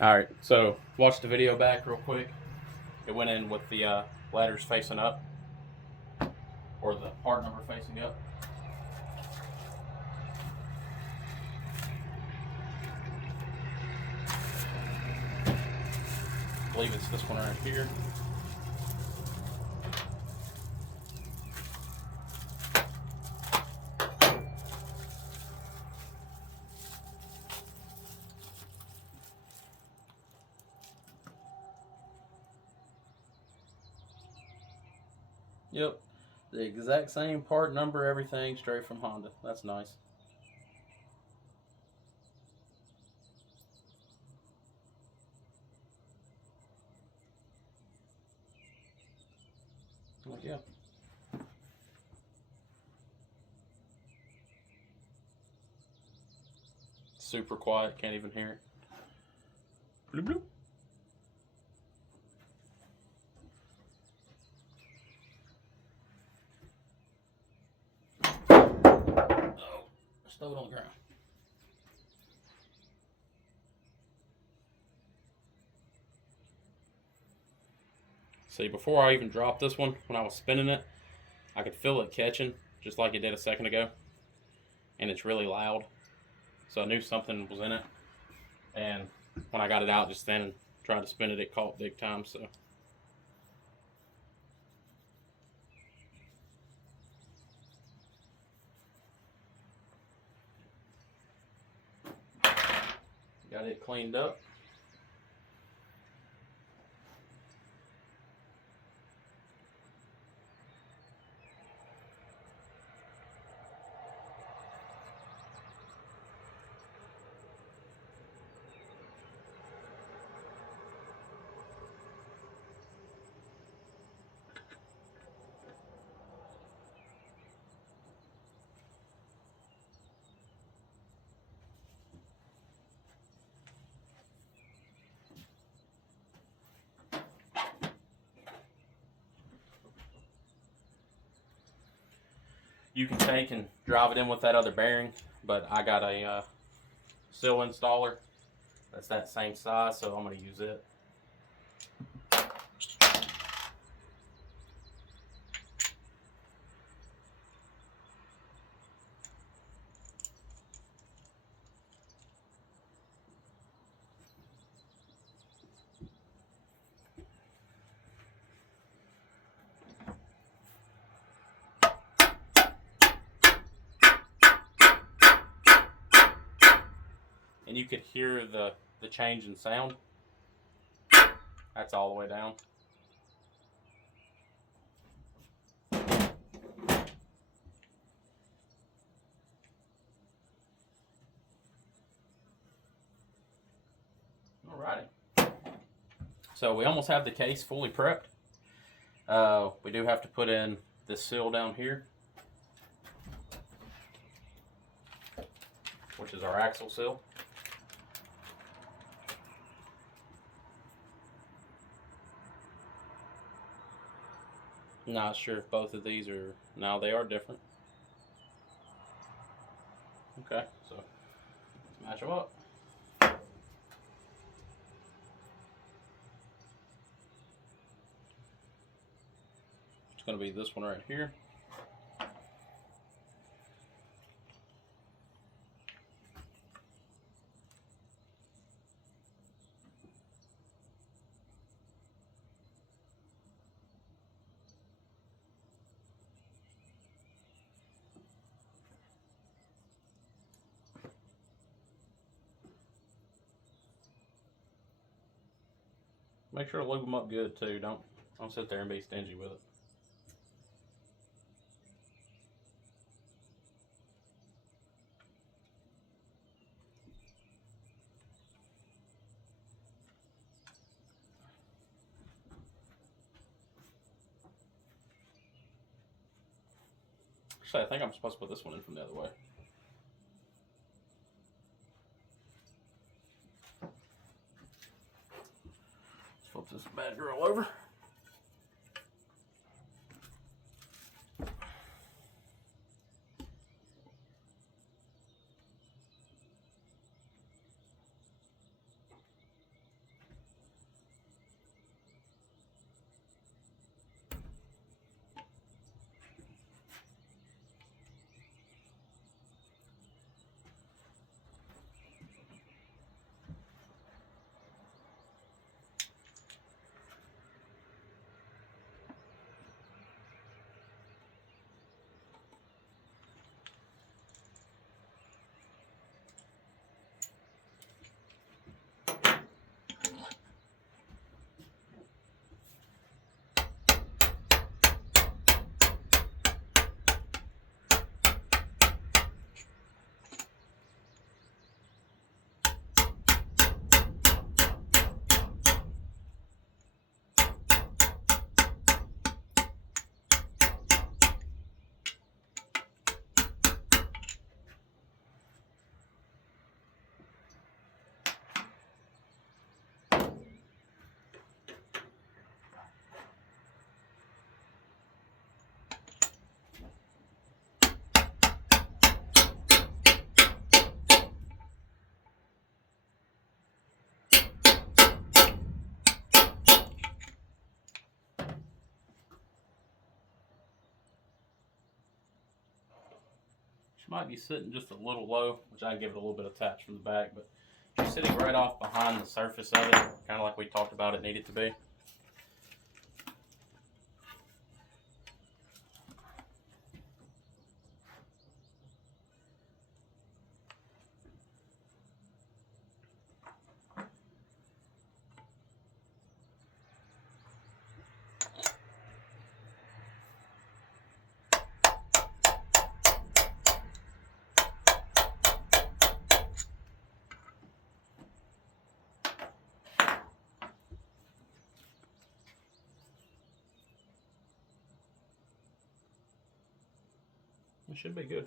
Alright, so watch the video back real quick. It went in with the letters facing up, or the part number facing up. I believe it's this one right here. Yep, the exact same part number, everything straight from Honda. That's nice. Well, yeah. Super quiet, can't even hear it. Bloop, bloop. Oh, stole it on the ground. See, before I even dropped this one, when I was spinning it, I could feel it catching, just like it did a second ago. And it's really loud. So I knew something was in it. And when I got it out just then and tried to spin it, it caught big time. So got it cleaned up. You can take and drive it in with that other bearing, but I got a sill installer that's that same size, so I'm going to use it. And you could hear the change in sound. That's all the way down. Alrighty. So we almost have the case fully prepped. We do have to put in this seal down here, which is our axle seal. Not sure if both of these are, now they are different. Okay, so match them up. It's going to be this one right here. Make sure to lube them up good too. Don't sit there and be stingy with it. Actually, I think I'm supposed to put this one in from the other way. Let's flip this bad girl over. might be sitting just a little low, which I can give it a little bit of touch from the back, but just sitting right off behind the surface of it, kind of like we talked about it needed to be. It should be good.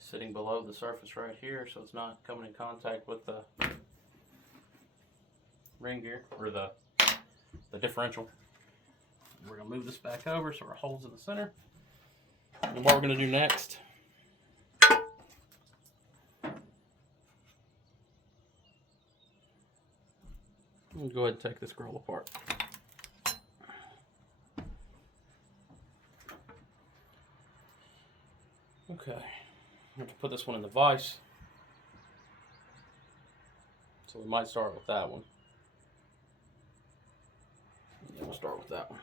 Sitting below the surface right here, so it's not coming in contact with the ring gear or the differential. We're gonna move this back over so our hole's in the center. And what we're gonna do next, we'll go ahead and take this grill apart. Okay, I have to put this one in the vise. So we might start with that one. Yeah, we'll start with that one.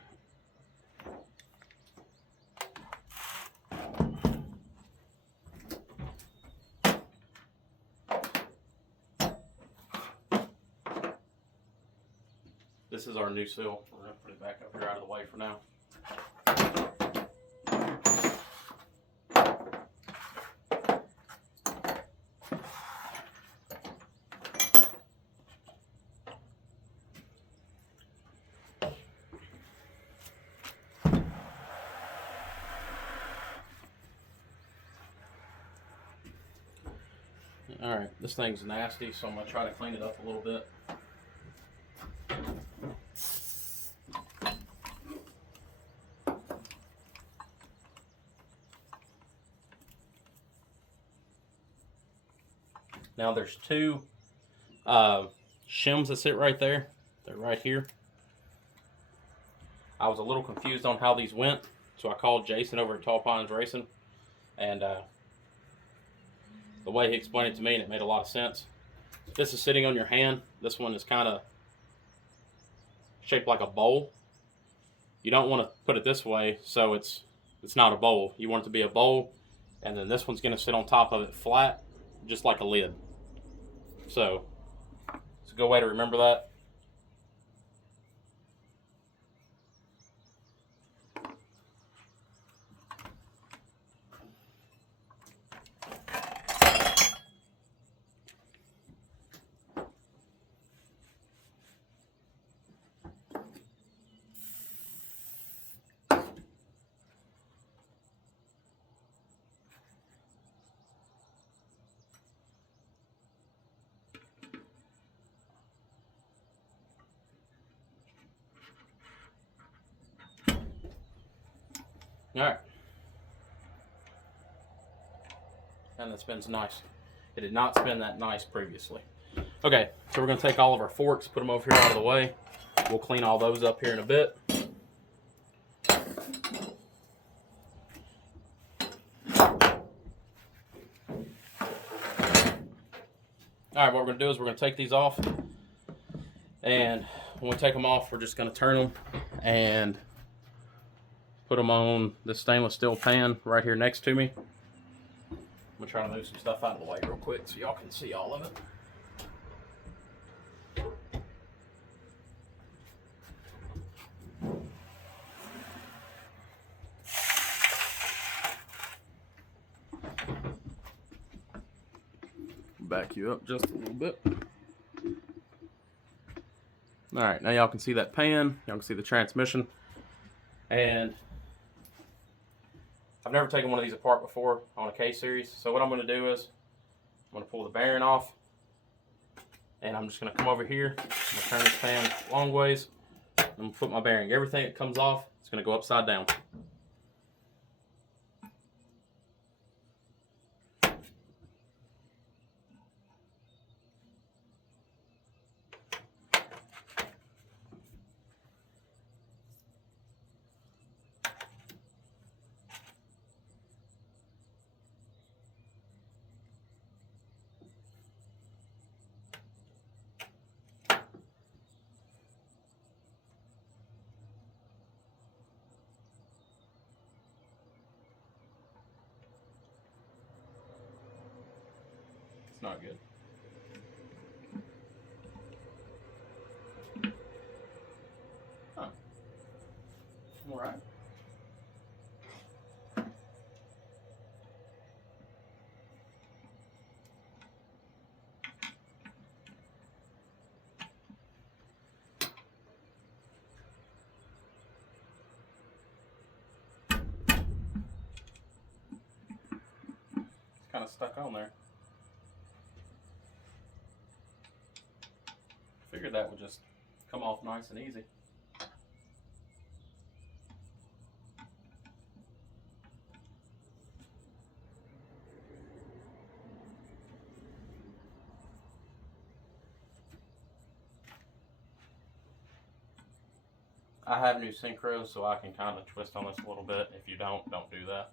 This is our new seal. We're going to put it back up here out of the way for now. Alright, this thing's nasty, so I'm going to try to clean it up a little bit. Now there's two shims that sit right there. They're right here. I was a little confused on how these went, so I called Jason over at Tall Pines Racing, and the way he explained it to me, and it made a lot of sense. This is sitting on your hand. This one is kind of shaped like a bowl. You don't want to put it this way, so it's not a bowl. You want it to be a bowl, and then this one's going to sit on top of it flat, just like a lid. So it's a good way to remember that. All right. And that spins nice. It did not spin that nice previously. Okay, so we're going to take all of our forks, put them over here out of the way. We'll clean all those up here in a bit. All right, what we're going to do is we're going to take these off. And when we take them off, we're just going to turn them and put them on this stainless steel pan right here next to me. I'm going to try to move some stuff out of the way real quick so y'all can see all of it. Back you up just a little bit. All right, now y'all can see that pan. Y'all can see the transmission. And I've never taken one of these apart before on a K-Series. So what I'm going to do is I'm going to pull the bearing off. And I'm just going to come over here. I'm going to turn this pan long ways. I'm going to put my bearing. Everything that comes off is going to go upside down. not good. Huh. All right. It's kind of stuck on there. Figured that would just come off nice and easy. I have new synchros, so I can kind of twist on this a little bit. If you don't do that.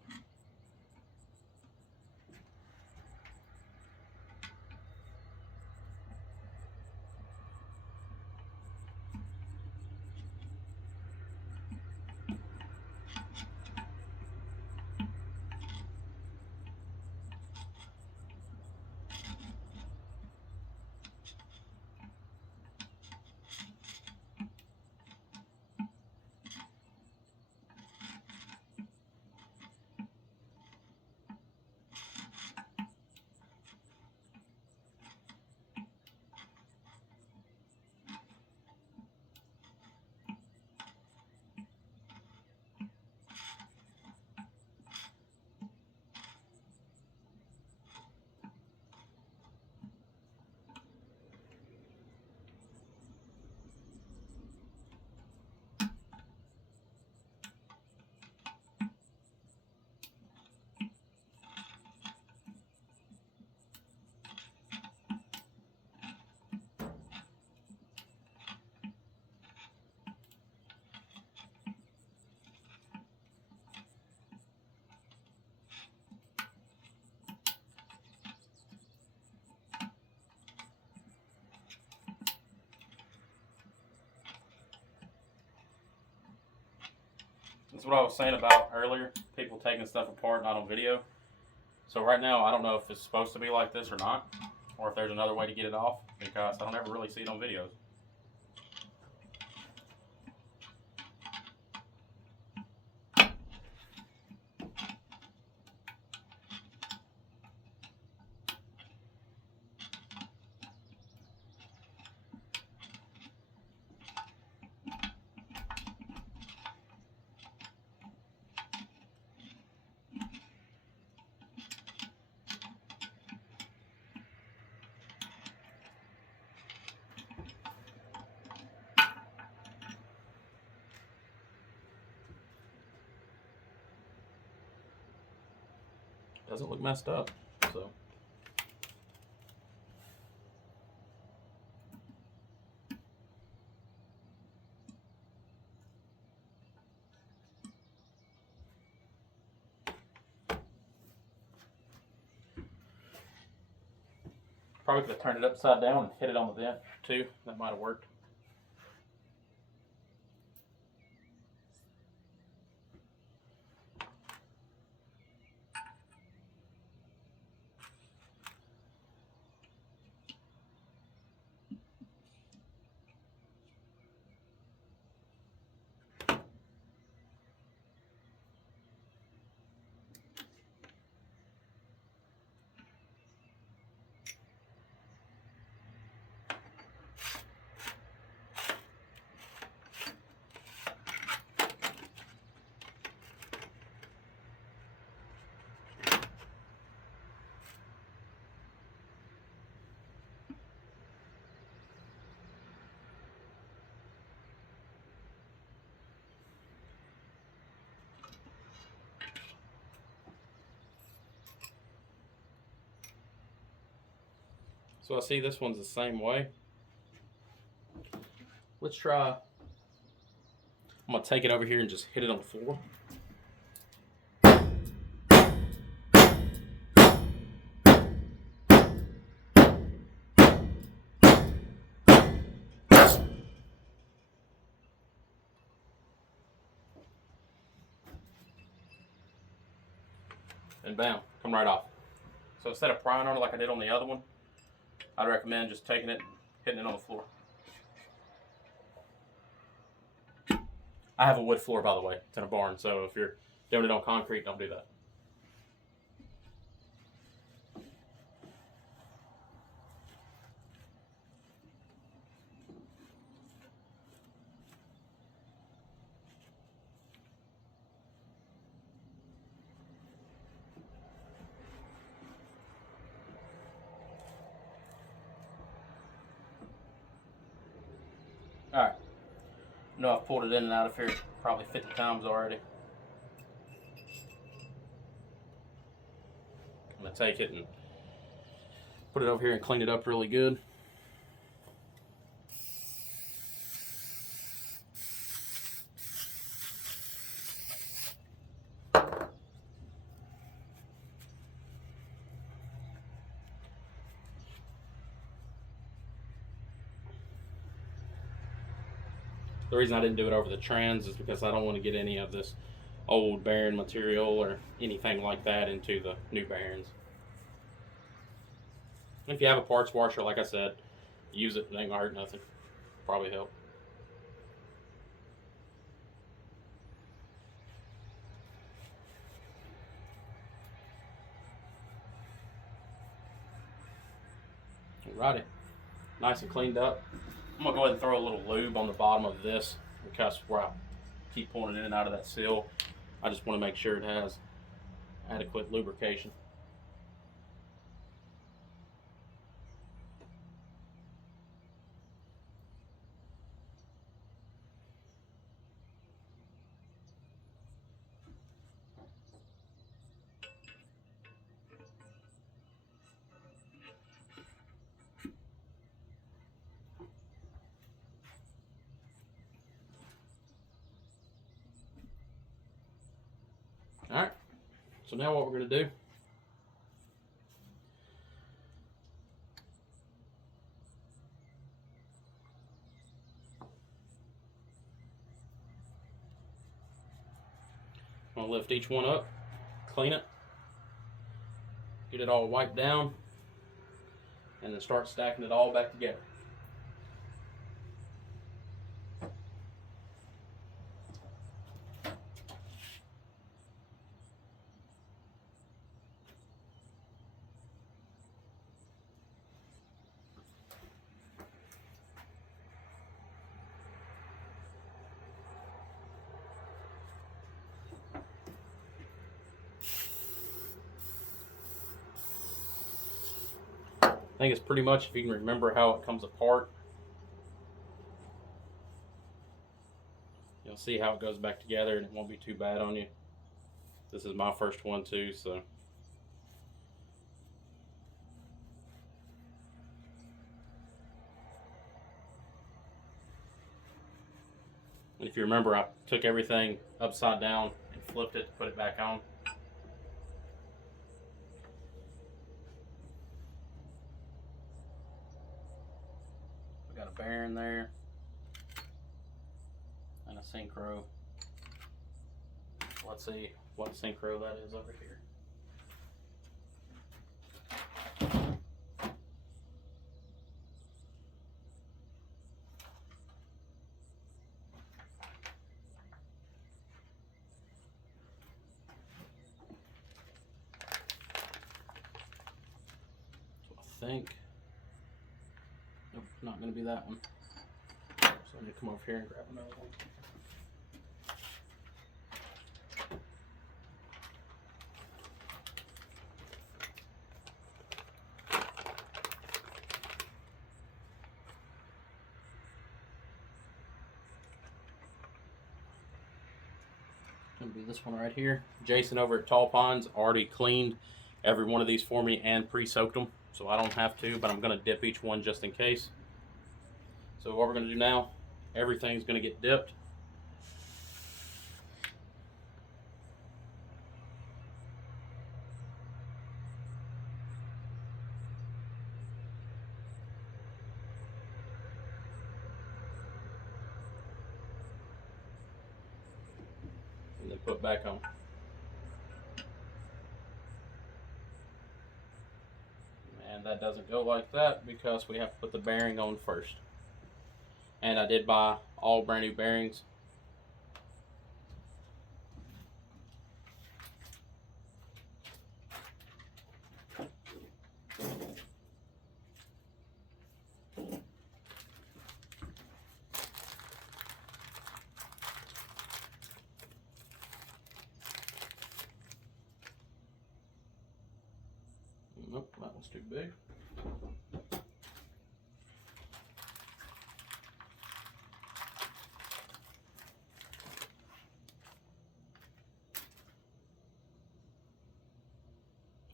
That's what I was saying about earlier, people taking stuff apart not on video. So right now, I don't know if it's supposed to be like this or not, or if there's another way to get it off, because I don't ever really see it on videos. Doesn't look messed up, so. Probably could have turned it upside down and hit it on the vent too. That might have worked. So I see this one's the same way. Let's try. I'm gonna take it over here and just hit it on the floor. And bam, come right off. So instead of prying on it like I did on the other one, I'd recommend just taking it and hitting it on the floor. I have a wood floor, by the way. It's in a barn, so if you're doing it on concrete, don't do that. Alright. I know I've pulled it in and out of here probably 50 times already. I'm going to take it and put it over here and clean it up really good. The reason I didn't do it over the trans is because I don't want to get any of this old bearing material or anything like that into the new bearings. If you have a parts washer, like I said, use it. It ain't gonna hurt nothing. Probably help. Alrighty, nice and cleaned up. I'm gonna go ahead and throw a little lube on the bottom of this because where I keep pulling it in and out of that seal, I just want to make sure it has adequate lubrication. Alright, so now what we're going to do, I'm going to lift each one up, clean it, get it all wiped down, and then start stacking it all back together. I think it's pretty much, if you can remember how it comes apart, you'll see how it goes back together and it won't be too bad on you. This is my first one too, so. And if you remember, I took everything upside down and flipped it to put it back on. We got a bearing there and a synchro. Let's see what synchro that is over here. So I think, nope, not going to be that one. So I need to come over here and grab another one. Gonna be this one right here. Jason over at Tall Ponds already cleaned every one of these for me and pre-soaked them, so I don't have to, but I'm gonna dip each one just in case. So what we're gonna do now, everything's gonna get dipped. And then put back on. Man, And that doesn't go like that because we have to put the bearing on first. And I did buy all brand new bearings. Nope, that one's too big.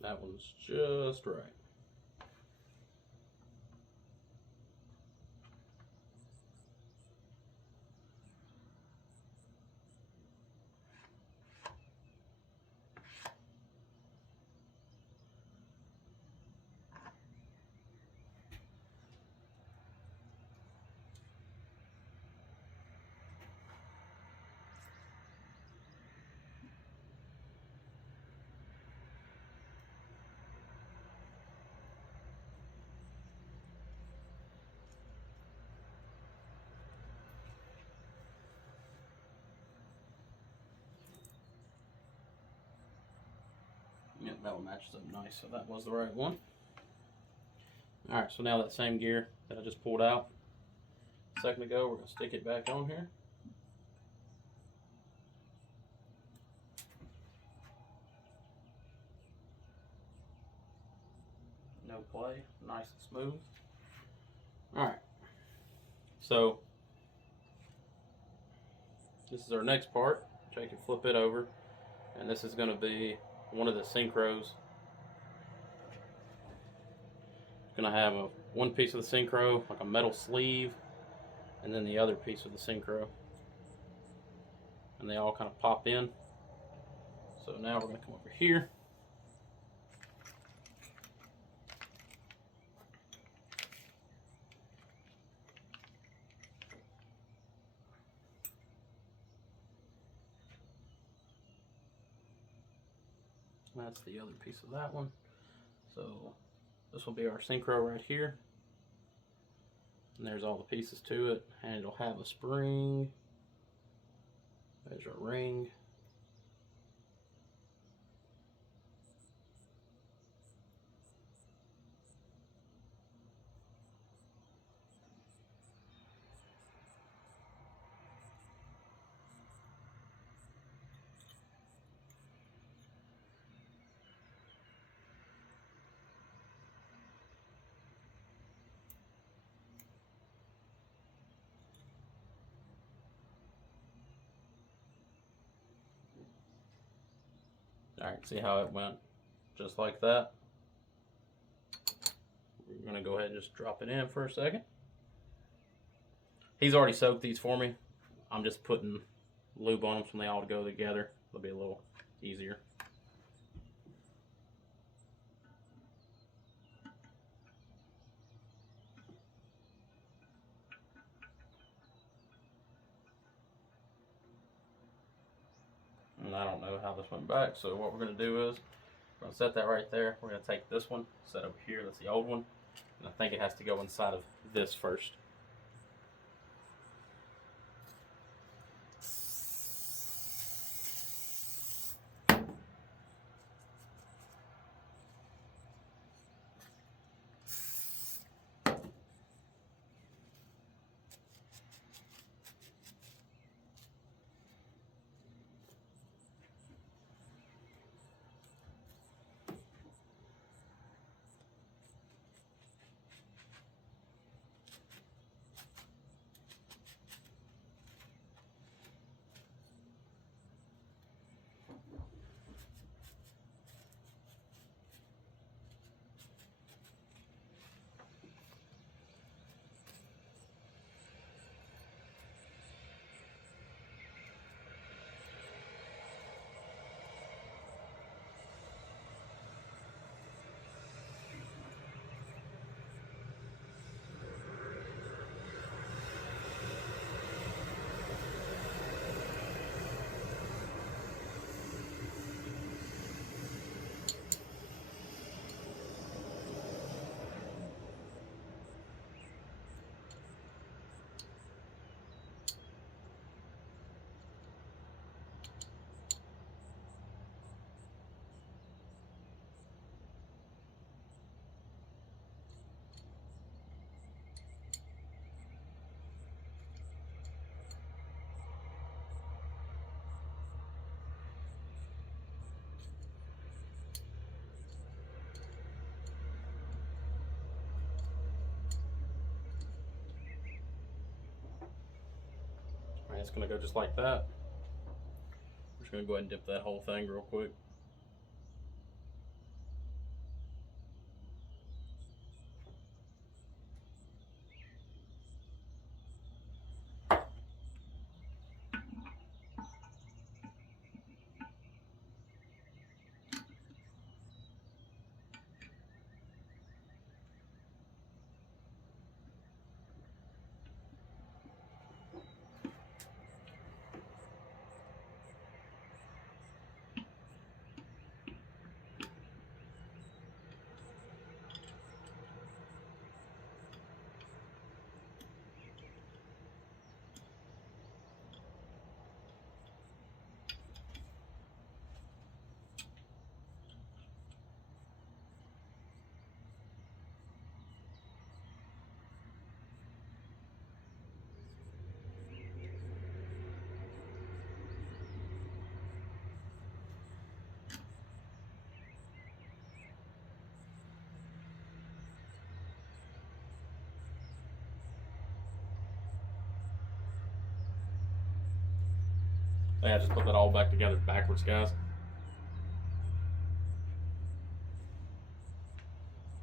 That one's just right. Yeah, that one matches up nice, so that was the right one. Alright, so now that same gear that I just pulled out a second ago, we're going to stick it back on here. No play, nice and smooth. Alright, so this is our next part, which I can flip it over, and this is going to be one of the synchros. It's going to have one piece of the synchro, like a metal sleeve, and then the other piece of the synchro. And they all kind of pop in. So now we're going to come over here. That's the other piece of that one. So this will be our synchro right here. And there's all the pieces to it. And it'll have a spring. There's our ring. Alright, see how it went? Just like that. We're going to go ahead and just drop it in for a second. He's already soaked these for me. I'm just putting lube on them so they all go together. It'll be a little easier. And I don't know how this went back, so what we're going to do is we're going to set that right there. We're going to take this one, set over here, that's the old one, and I think it has to go inside of this first. it's going to go just like that. We're just going to go ahead and dip that whole thing real quick. Yeah, just put that all back together backwards, guys.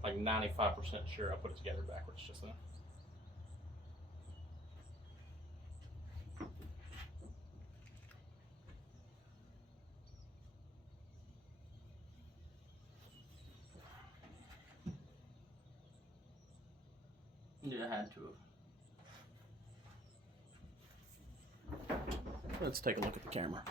Like 95% sure I put it together backwards just then. Yeah, I had to have. Let's take a look at the camera.